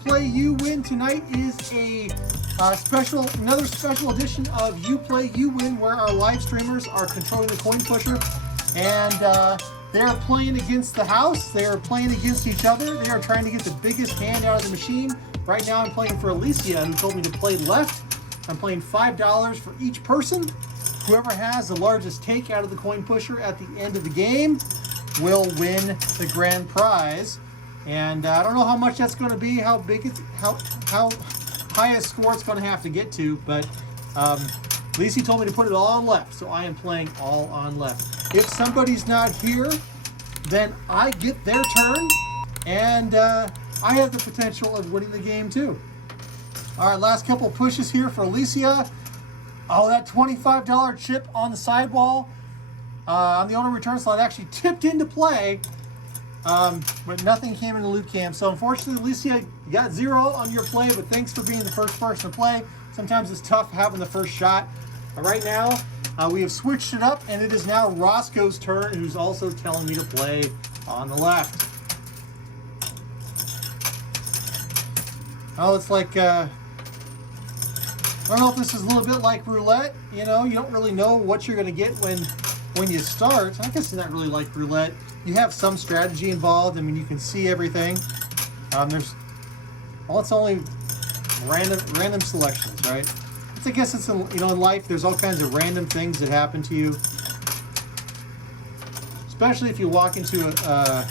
Play, You Win. Tonight is another special edition of You Play, You Win, where our live streamers are controlling the coin pusher, and they're playing against the house. They are playing against each other. They are trying to get the biggest hand out of the machine. Right now I'm playing for Alicia, who told me to play left. I'm playing $5 for each person. Whoever has the largest take out of the coin pusher at the end of the game will win the grand prize. And I don't know how much that's going to be, how big it's, how high a score it's going to have to get to, but Lacey told me to put it all on left, so I am playing all on left. If somebody's not here, then I get their turn, and I have the potential of winning the game too. All right, last couple pushes here for Alicia. Oh, that $25 chip on the sidewall on the owner return slot actually tipped into play, but nothing came into loot cam. So unfortunately, Alicia, you got 0 on your play, but thanks for being the first person to play. Sometimes it's tough having the first shot. But right now, we have switched it up, and it is now Roscoe's turn, who's also telling me to play on the left. Oh, it's like, I don't know if this is a little bit like roulette. You know, you don't really know what you're going to get when you start. I guess it's not really like roulette. You have some strategy involved. I mean, you can see everything. It's only random selections, right? I guess it's in life. There's all kinds of random things that happen to you, especially if you walk into a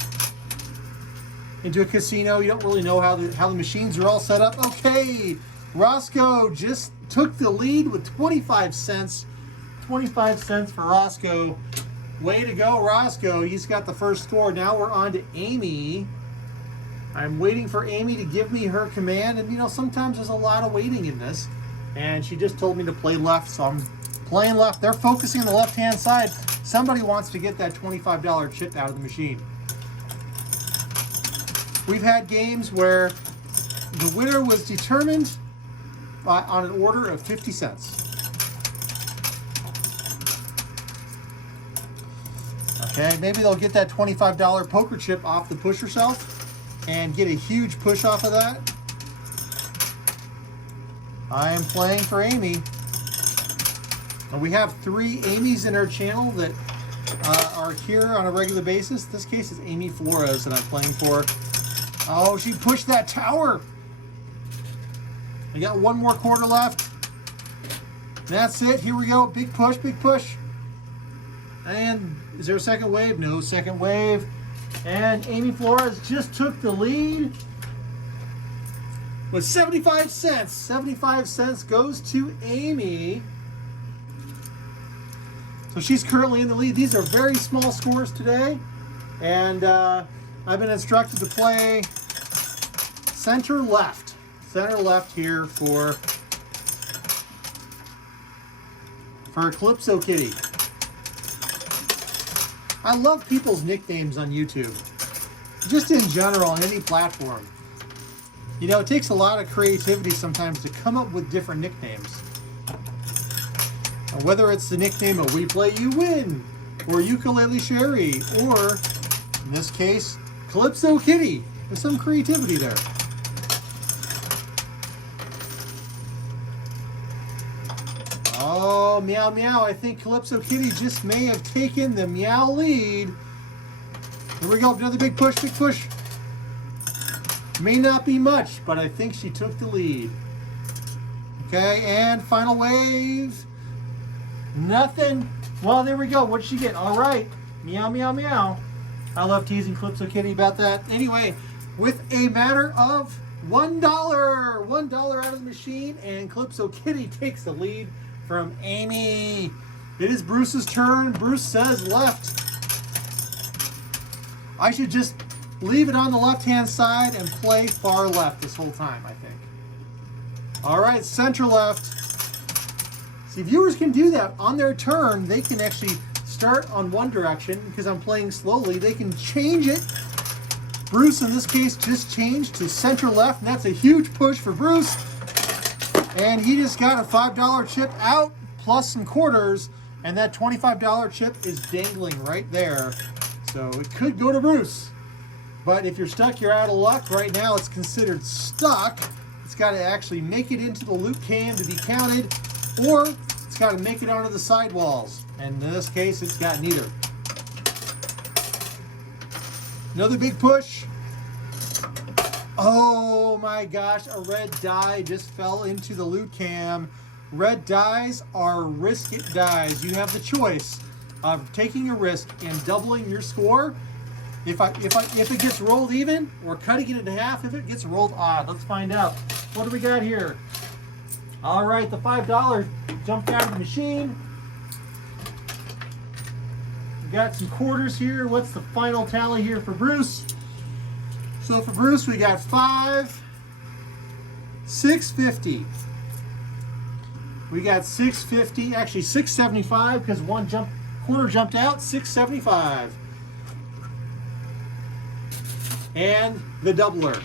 casino. You don't really know how the machines are all set up. Okay, Roscoe just took the lead with 25 cents. 25 cents for Roscoe. Way to go, Roscoe. He's got the first score. Now we're on to Amy. I'm waiting for Amy to give me her command. And, sometimes there's a lot of waiting in this. And she just told me to play left, so I'm playing left. They're focusing on the left-hand side. Somebody wants to get that $25 chip out of the machine. We've had games where the winner was determined on an order of 50 cents. Okay, maybe they'll get that $25 poker chip off the pusher shelf and get a huge push off of that. I am playing for Amy. And we have 3 Amy's in our channel that are here on a regular basis. This case is Amy Flores that I'm playing for. Oh, she pushed that tower. I got 1 more quarter left. That's it. Here we go. Big push, big push. And is there a second wave? No second wave. And Amy Flores just took the lead with 75 cents. 75 cents goes to Amy. So she's currently in the lead. These are very small scores today. And I've been instructed to play center left. Center left here for Calypso Kitty. I love people's nicknames on YouTube. Just in general, on any platform. It takes a lot of creativity sometimes to come up with different nicknames. Whether it's the nickname of We Play, You Win, or Ukulele Sherry, or, in this case, Calypso Kitty. There's some creativity there. Oh, meow, meow. I think Calypso Kitty just may have taken the meow lead. Here we go. Another big push, big push. May not be much, but I think she took the lead. Okay, and final wave. Nothing. Well, there we go. What did she get? All right. Meow, meow, meow. I love teasing Calypso Kitty about that. Anyway, with a matter of $1. $1 out of the machine, and Calypso Kitty takes the lead from Amy. It is Bruce's turn. Bruce says left. I should just leave it on the left-hand side and play far left this whole time, I think. All right, center left. See, viewers can do that on their turn. They can actually start on one direction because I'm playing slowly. They can change it. Bruce, in this case, just changed to center left, and that's a huge push for Bruce. And he just got a $5 chip out, plus some quarters, and that $25 chip is dangling right there. So it could go to Bruce. But if you're stuck, you're out of luck. Right now, it's considered stuck. It's got to actually make it into the loot can to be counted, or it's got to make it onto the sidewalls. And in this case, it's got neither. Another big push. Oh my gosh, a red die just fell into the loot cam. Red dies are risk it dies. You have the choice of taking a risk and doubling your score if it gets rolled even, or cutting it in half if it gets rolled odd. Let's find out. What do we got here? All right, the $5 jumped out of the machine. We got some quarters here. What's the final tally here for Bruce? So for Bruce, we got 5, 650. We got 650, actually 675 because one quarter jumped out, 675. And the doubler.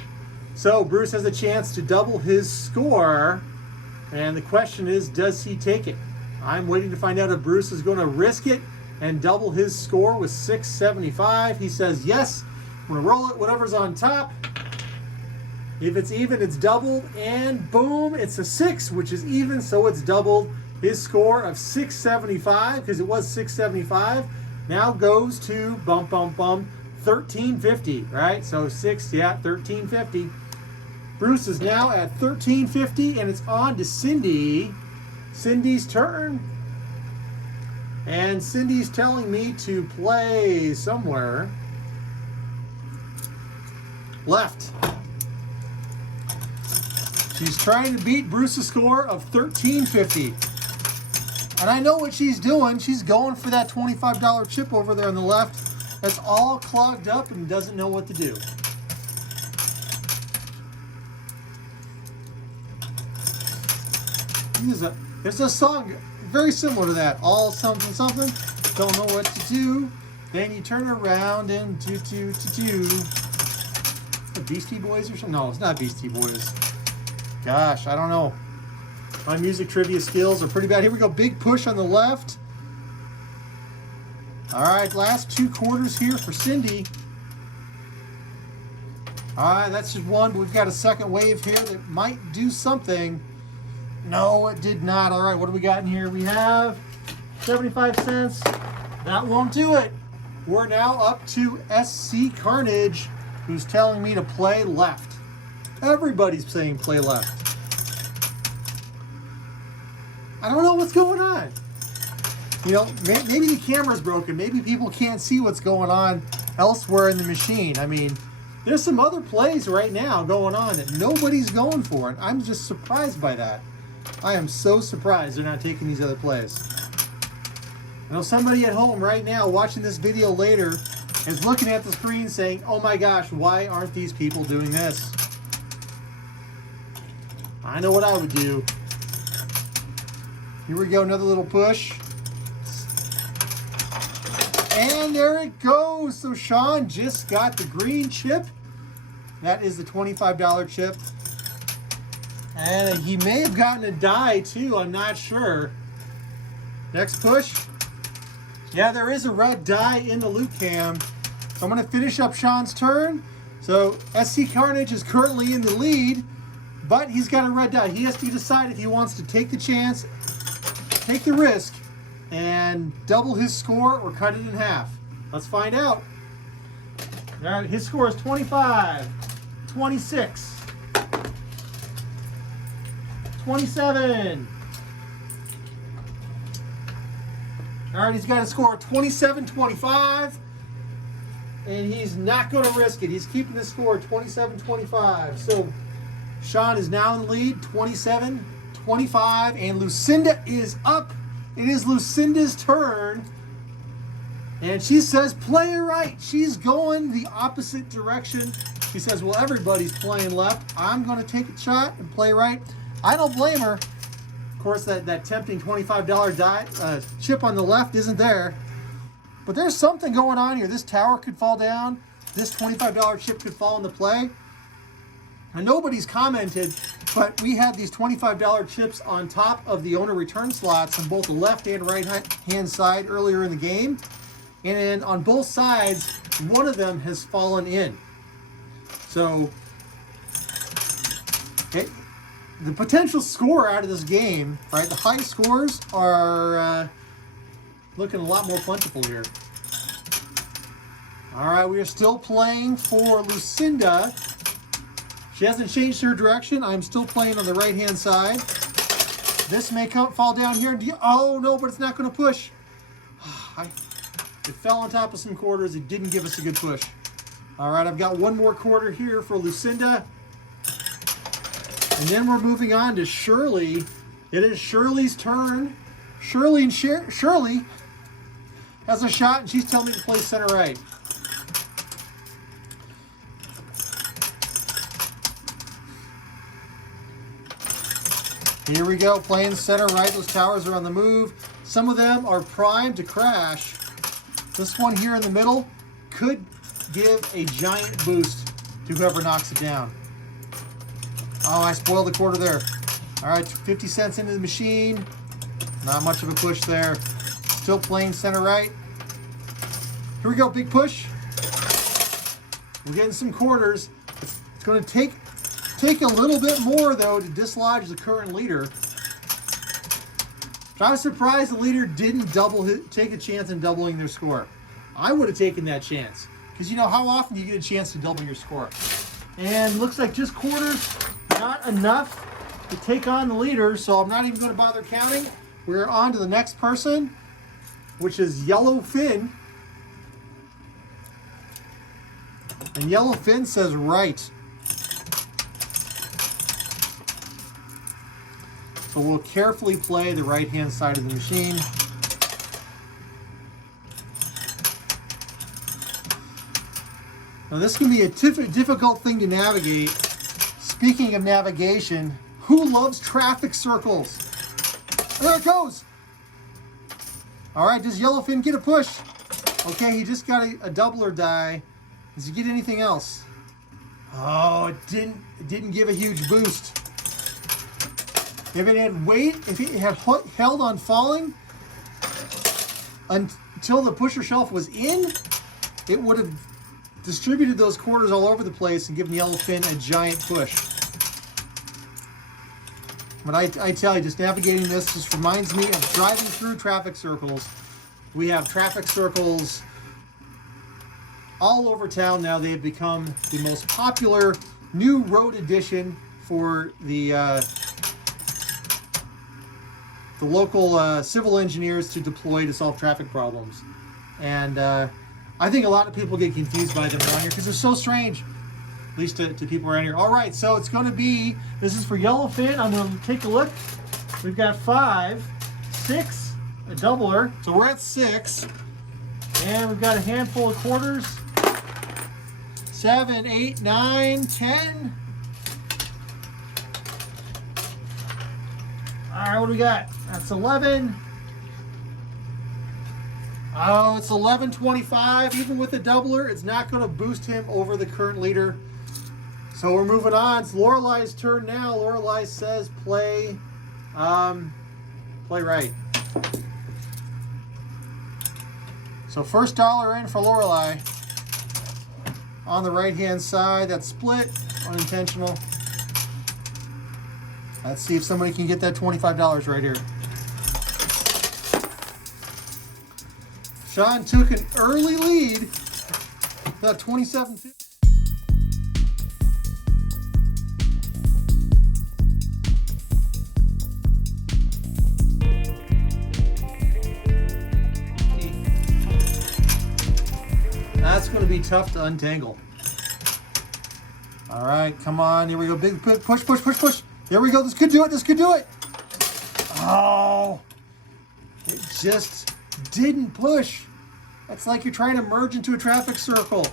So Bruce has a chance to double his score. And the question is, does he take it? I'm waiting to find out if Bruce is going to risk it and double his score with 675. He says yes. We're going to roll it, whatever's on top. If it's even, it's doubled, and boom, it's a 6, which is even, so it's doubled. His score of 675, because it was 675, now goes to, 1350, right? So 6, yeah, 1350. Bruce is now at 1350, and it's on to Cindy. Cindy's turn. And Cindy's telling me to play somewhere. Left. She's trying to beat Bruce's score of 1350. And I know what she's doing. She's going for that $25 chip over there on the left. That's all clogged up and doesn't know what to do. There's a song very similar to that. All something something. Don't know what to do. Then you turn around and do. The Beastie Boys or something? No, it's not Beastie Boys. Gosh, I don't know. My music trivia skills are pretty bad. Here we go. Big push on the left. All right, last 2 quarters here for Cindy. All right, that's just one. But we've got a second wave here that might do something. No, it did not. All right, what do we got in here? We have 75 cents. That won't do it. We're now up to SC Carnage, who's telling me to play left. Everybody's saying play left. I don't know what's going on. You know, maybe the camera's broken. Maybe people can't see what's going on elsewhere in the machine. I mean, there's some other plays right now going on that nobody's going for. And I'm just surprised by that. I am so surprised they're not taking these other plays. I know somebody at home right now watching this video later is looking at the screen saying, oh my gosh, why aren't these people doing this? I know what I would do. Here we go, another little push. And there it goes. So Sean just got the green chip. That is the $25 chip. And he may have gotten a die too, I'm not sure. Next push. Yeah, there is a red die in the loot cam. So I'm going to finish up Sean's turn. So SC Carnage is currently in the lead, but he's got a red die. He has to decide if he wants to take the chance, take the risk, and double his score or cut it in half. Let's find out. All right, his score is 25, 26, 27. All right, he's got a score of 27-25, and he's not going to risk it. He's keeping the score 27-25. So Sean is now in the lead, 27-25, and Lucinda is up. It is Lucinda's turn, and she says, play it right. She's going the opposite direction. She says, well, everybody's playing left. I'm going to take a shot and play right. I don't blame her. Of course, that tempting $25 die, chip on the left isn't there. But there's something going on here. This tower could fall down. This $25 chip could fall into play. And nobody's commented, but we had these $25 chips on top of the owner return slots on both the left and right hand side earlier in the game. And on both sides, one of them has fallen in. So, the potential score out of this game, right? The high scores are looking a lot more plentiful here. All right, we are still playing for Lucinda. She hasn't changed her direction. I'm still playing on the right-hand side. This may fall down here. Oh, no, but it's not going to push. It fell on top of some quarters. It didn't give us a good push. All right, I've got one more quarter here for Lucinda. And then we're moving on to Shirley. It is Shirley's turn. Shirley has a shot, and she's telling me to play center right. Here we go, playing center right. Those towers are on the move. Some of them are primed to crash. This one here in the middle could give a giant boost to whoever knocks it down. Oh, I spoiled the quarter there. All right, 50 cents into the machine. Not much of a push there. Still playing center right. Here we go, big push. We're getting some quarters. It's going to take a little bit more, though, to dislodge the current leader. But I was surprised the leader didn't take a chance in doubling their score. I would have taken that chance. Because, you know, how often do you get a chance to double your score? And looks like just quarters, not enough to take on the leader, so I'm not even going to bother counting. We're on to the next person, which is Yellowfin. And Yellowfin says right. So we'll carefully play the right-hand side of the machine. Now this can be a difficult thing to navigate. Speaking of navigation, who loves traffic circles? There it goes. All right, does Yellowfin get a push? Okay, he just got a doubler die. Does he get anything else? Oh, it didn't give a huge boost. If it had held on falling until the pusher shelf was in, it would have distributed those quarters all over the place and given Yellowfin a giant push. But I tell you, just navigating this just reminds me of driving through traffic circles. We have traffic circles all over town now. They have become the most popular new road addition for the local civil engineers to deploy to solve traffic problems. And I think a lot of people get confused by them around here because they're so strange, at least to people around here. All right, so it's going to be, this is for Yellowfin. I'm going to take a look. We've got 5, 6, a doubler. So we're at 6. And we've got a handful of quarters. 7, 8, 9, 10. All right, what do we got? That's 11. Oh, it's 11.25. Even with the doubler, it's not going to boost him over the current leader. So we're moving on. It's Lorelei's turn now. Lorelei says play right. So first dollar in for Lorelei. On the right-hand side, that's split, unintentional. Let's see if somebody can get that $25 right here. Sean took an early lead, about 27.50. That's going to be tough to untangle. All right, come on. Here we go. Big push, push, push, push. There we go. This could do it. This could do it. Oh, it just didn't push. It's like you're trying to merge into a traffic circle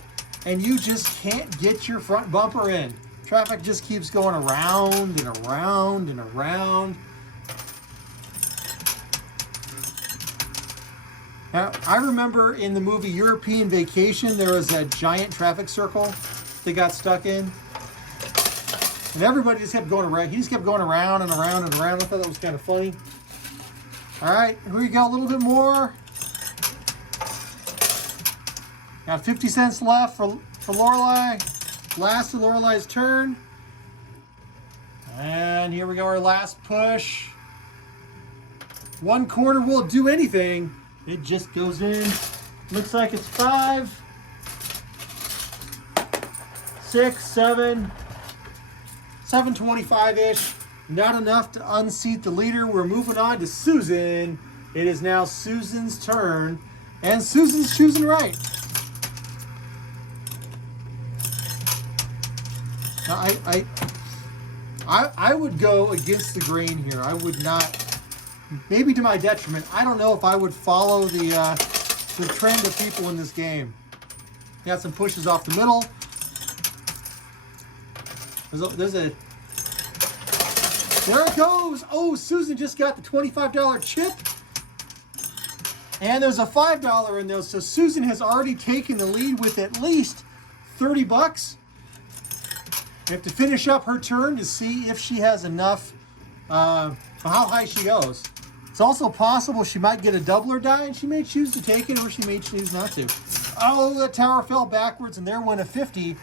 and you just can't get your front bumper in. Traffic just keeps going around and around and around. Now, I remember in the movie European Vacation, there was that giant traffic circle they got stuck in. And everybody just kept going around. He just kept going around and around and around. I thought that was kind of funny. All right, here we go. A little bit more. Got 50 cents left for Lorelei. Last of Lorelai's turn. And here we go, our last push. 1/4 won't do anything. It just goes in. Looks like it's 5, 6, 7, 725-ish. Not enough to unseat the leader. We're moving on to Susan. It is now Susan's turn. And Susan's choosing right. Now, I would go against the grain here. I would not, maybe to my detriment. I don't know if I would follow the trend of people in this game. Got some pushes off the middle. There it goes. Oh, Susan just got the $25 chip. And there's a $5 in those. So Susan has already taken the lead with at least 30 bucks. We have to finish up her turn to see if she has enough, how high she goes. It's also possible she might get a doubler die, and she may choose to take it, or she may choose not to. Oh, that tower fell backwards, and there went a 50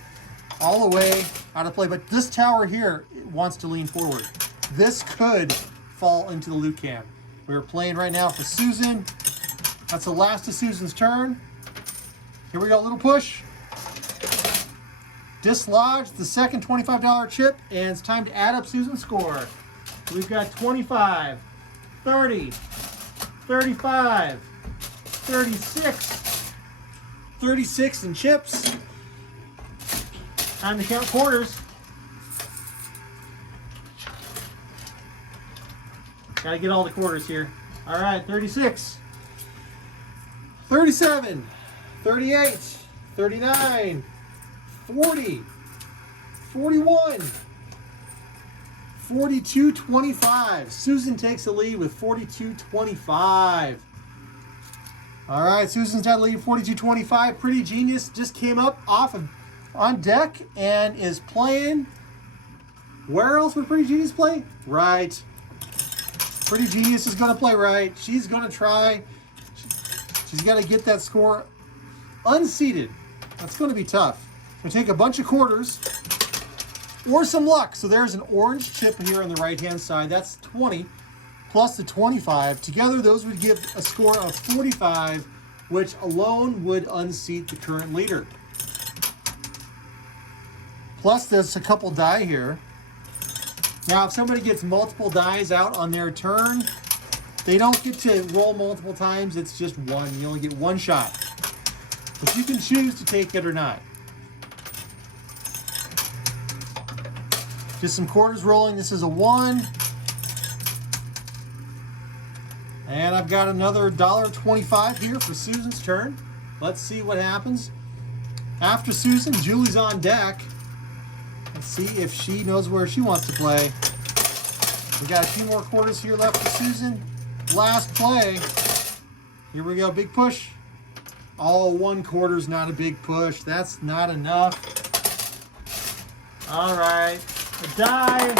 all the way out of play. But this tower here wants to lean forward. This could fall into the loot can. We're playing right now for Susan. That's the last of Susan's turn. Here we go, little push. Dislodged the second $25 chip, and it's time to add up Susan's score. We've got 25, 30, 35, 36, 36 in chips. Time to count quarters. Gotta get all the quarters here. All right, 36, 37, 38, 39, 40, 41, 42.25. Susan takes the lead with 42.25. All right, Susan's got the lead 42.25. Pretty Genius just came up on deck and is playing. Where else would Pretty Genius play? Right. Pretty Genius is going to play right. She's going to try. She's got to get that score unseated. That's going to be tough. We'll take a bunch of quarters or some luck. So there's an orange chip here on the right-hand side. That's 20 plus the 25. Together, those would give a score of 45, which alone would unseat the current leader. Plus, there's a couple die here. Now, if somebody gets multiple dies out on their turn, they don't get to roll multiple times. It's just one. You only get one shot. But you can choose to take it or not. Just some quarters rolling. This is a 1. And I've got another $1.25 here for Susan's turn. Let's see what happens. After Susan, Julie's on deck. Let's see if she knows where she wants to play. We got a few more quarters here left for Susan. Last play. Here we go, big push. Oh, 1/4 is not a big push. That's not enough. All right, a die.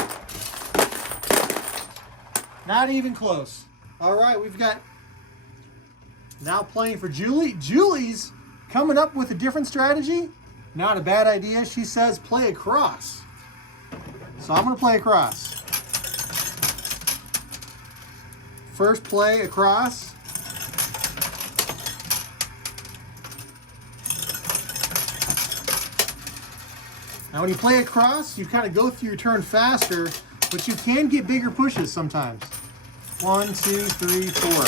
Not even close. All right, we've got now playing for Julie. Julie's coming up with a different strategy. Not a bad idea. She says play across. So I'm going to play across. First play across. Now when you play across, you kind of go through your turn faster, but you can get bigger pushes sometimes. 1, 2, 3, 4.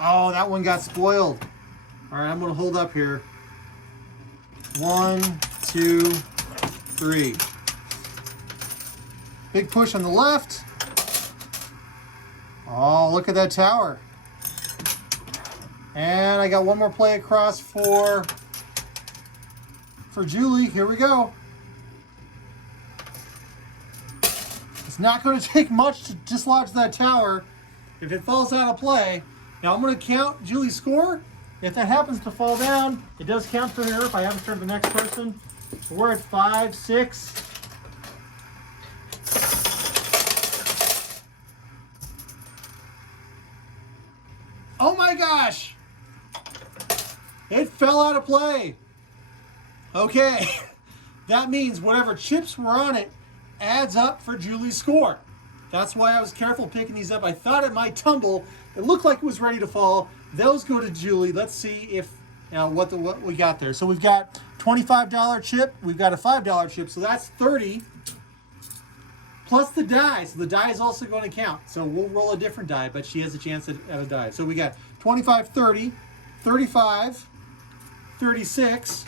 Oh, that one got spoiled. All right, I'm going to hold up here. 1, 2, 3. Big push on the left. Oh, look at that tower. And I got one more play across for Julie. Here we go. It's not going to take much to dislodge that tower if it falls out of play. Now I'm going to count Julie's score. If that happens to fall down, it does count for her if I haven't turned the next person. We're at 5, 6. Oh my gosh! It fell out of play. Okay, that means whatever chips were on it adds up for Julie's score. That's why I was careful picking these up. I thought it might tumble. It looked like it was ready to fall. Those go to Julie. Let's see if what we got there. So we've got $25 chip. We've got a $5 chip. So that's 30 plus the die. So the die is also going to count. So we'll roll a different die, but she has a chance at a die. So we got 25, 30, 35, 36,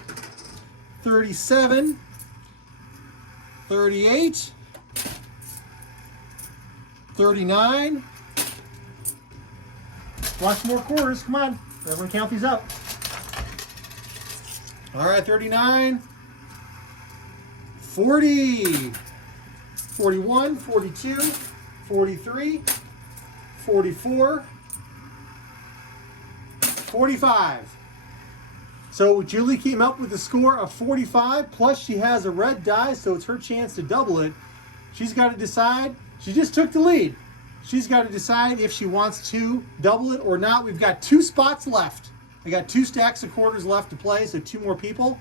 37, 38, 39. Watch more quarters. Come on. Everyone count these up. All right, 39, 40, 41, 42, 43, 44, 45. So Julie came up with a score of 45, plus she has a red die, so it's her chance to double it. She's got to decide. She just took the lead. She's got to decide if she wants to double it or not. We've got 2 spots left. I got 2 stacks of quarters left to play, so 2 more people.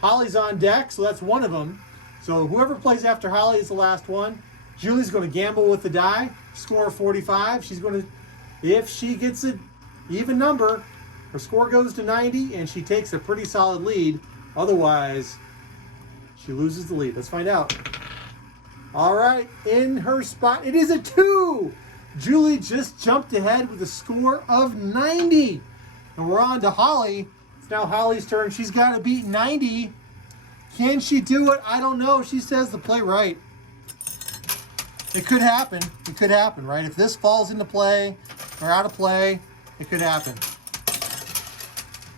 Holly's on deck, so that's one of them. So whoever plays after Holly is the last one. Julie's going to gamble with the die. Score 45. She's going to, if she gets an even number, her score goes to 90, and she takes a pretty solid lead. Otherwise, she loses the lead. Let's find out. All right, in her spot, it is a 2. Julie just jumped ahead with a score of 90. And we're on to Holly. It's now Holly's turn. She's got to beat 90. Can she do it? I don't know. She says to play right. It could happen. It could happen, right? If this falls into play or out of play, it could happen.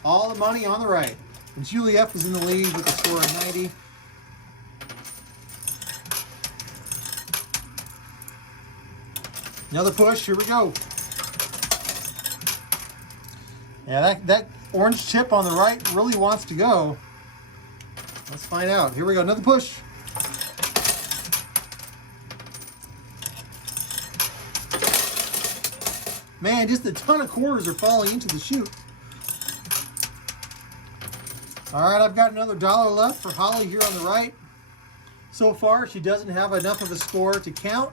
All the money on the right. And Julie F is in the lead with a score of 90. Another push. Here we go. Yeah, that orange chip on the right really wants to go. Let's find out. Here we go. Another push. Man, just a ton of quarters are falling into the chute. All right, I've got another $1 left for Holly here on the right. So far, she doesn't have enough of a score to count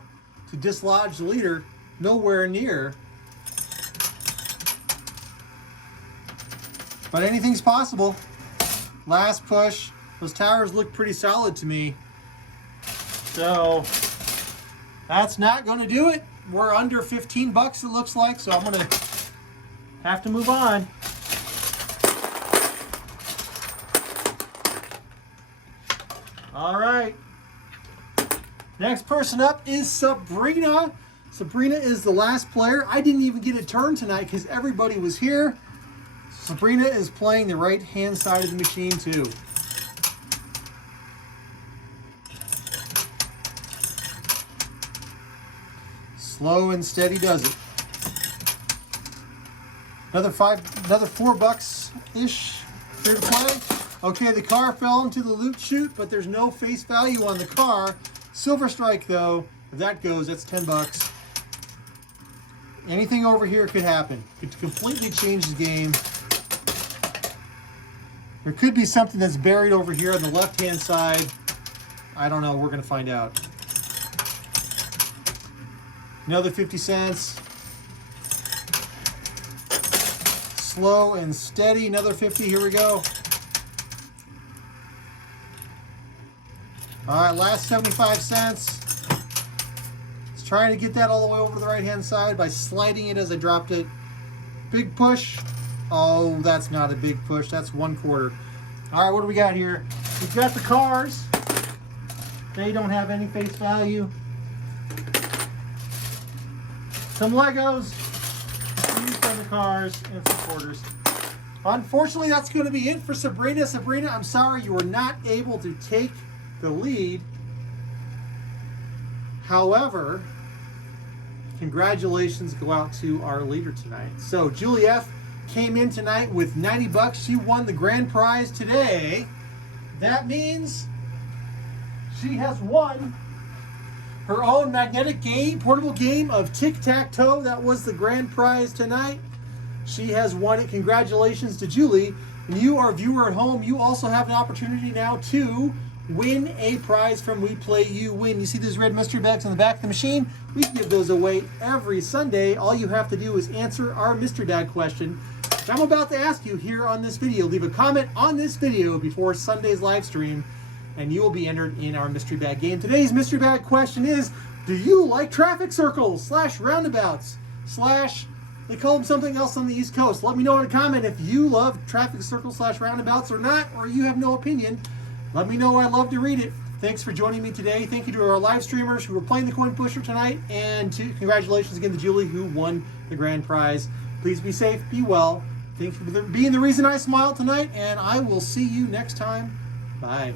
to dislodge the leader. Nowhere near. But anything's possible. Last push. Those towers look pretty solid to me. So that's not going to do it. We're under 15 bucks it looks like, so I'm going to have to move on. All right. Next person up is Sabrina. Sabrina is the last player. I didn't even get a turn tonight because everybody was here. Sabrina is playing the right-hand side of the machine too. Slow and steady does it. Another $4-ish here to play. Okay, the car fell into the loot chute, but there's no face value on the car. Silver strike though, if that goes, that's 10 bucks. Anything over here could happen. It could completely change the game. There could be something that's buried over here on the left-hand side. I don't know. We're going to find out. Another 50 cents. Slow and steady. Another 50. Here we go. All right, last 75 cents. Let's try to get that all the way over to the right-hand side by sliding it as I dropped it. Big push. Oh, that's not a big push. That's 1 quarter. All right, what do we got here? We've got the cars. They don't have any face value. Some Legos. Used on the cars and some quarters. Unfortunately, that's going to be it for Sabrina. Sabrina, I'm sorry you were not able to take the lead. However, congratulations go out to our leader tonight. So Julie F came in tonight with 90 bucks. She won the grand prize today. That means she has won her own magnetic game, portable game of tic-tac-toe. That was the grand prize tonight. She has won it. Congratulations to Julie. And you, our viewer at home, you also have an opportunity now to win a prize from We Play You Win. You see those red mystery bags on the back of the machine? We give those away every Sunday. All you have to do is answer our mystery bag question, which I'm about to ask you here on this video. Leave a comment on this video before Sunday's live stream, and you will be entered in our mystery bag game. Today's mystery bag question is, do you like traffic circles / roundabouts / they call them something else on the East Coast? Let me know in a comment if you love traffic circles / roundabouts or not, or you have no opinion. Let me know. I'd love to read it. Thanks for joining me today. Thank you to our live streamers who were playing the coin pusher tonight, and congratulations again to Julie, who won the grand prize. Please be safe, be well. Thanks for being the reason I smiled tonight, and I will see you next time. Bye.